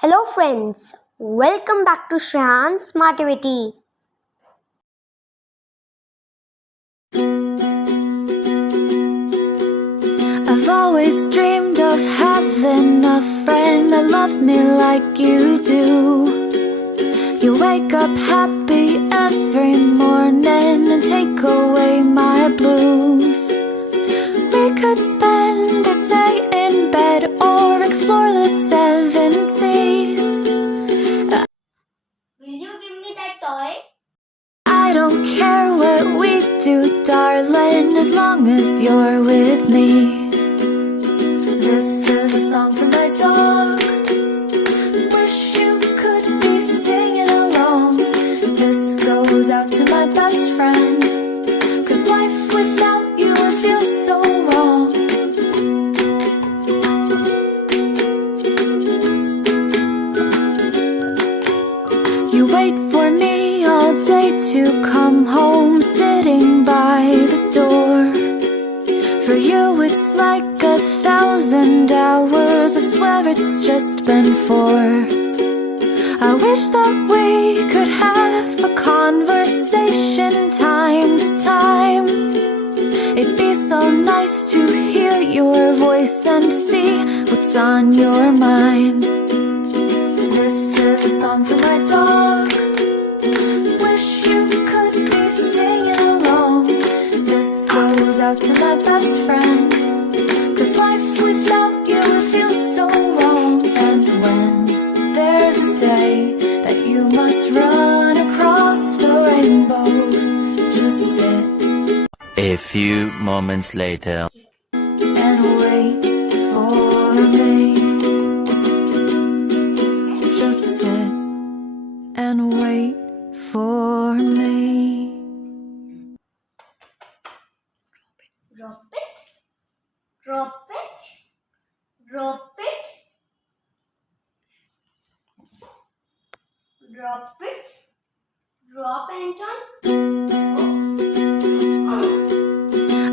Hello friends, welcome back to Shreyan's Smartivity. I've always dreamed of having a friend that loves me like you do. You wake up happy every morning and take away my blues. We could spend the day in bed or explore the seven seas. Will you give me that toy? I don't care what we do, darling, as long as you're with me. This is a song for my dog. Wish you could be singing along. This goes out to my best friend, 'cause life without you would feel so wrong. You wait for me all day to come home, sitting by the door. For you it's like 1,000 hours, I swear it's just been 4. I wish that we could have a conversation time to time. It'd be so nice to hear your voice and see what's on your mind. This is a song for my dog. Wish you could be singing along. This goes out to my best friend, 'cause life without you would feel so wrong. And when there's a day that you must run across the rainbows, just sit A few moments later. and wait for me. Just sit and wait for me. Drop it, drop it, drop it, drop it, drop Anton.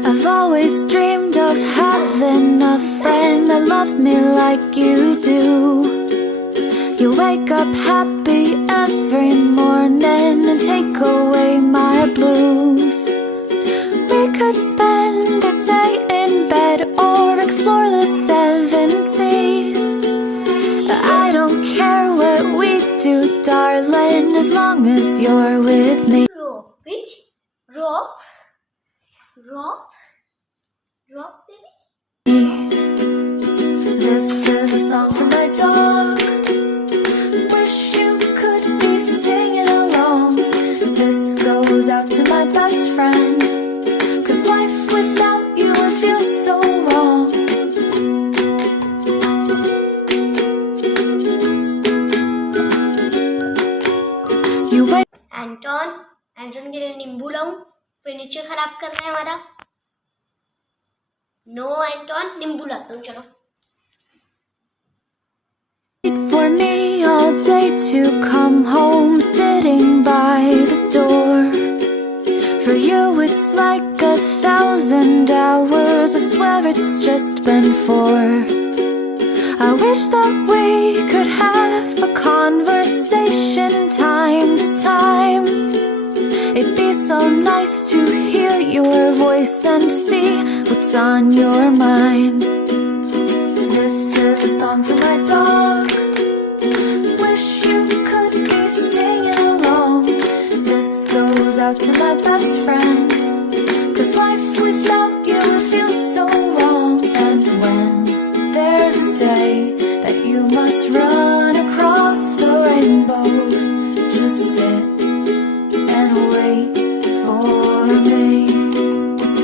I've always dreamed of having a friend that loves me like you do. You wake up happy every morning and take away my blues. We could spend the day in bed or explore the seven seas. I don't care what we do, darling, as long as you're with me. Drop it, drop, drop, drop baby. This is a song for my dog. Wish you could be singing along. This goes out to my best friend, 'cause life without you would feel so wrong. You wait. Anton के लिए नींबू लाऊं? Furniture खराब कर रहा है हमारा. No Anton, नींबू लाता हूँ चलो. Wait for me all day to come home, sitting by the door. For you it's like 1,000 hours, I swear it's just been 4. I wish that we could have a conversation time to time. It'd be so nice to hear your voice and see what's on your mind. This is a song for my dog. Wish you could be singing along. This goes out to my best friend.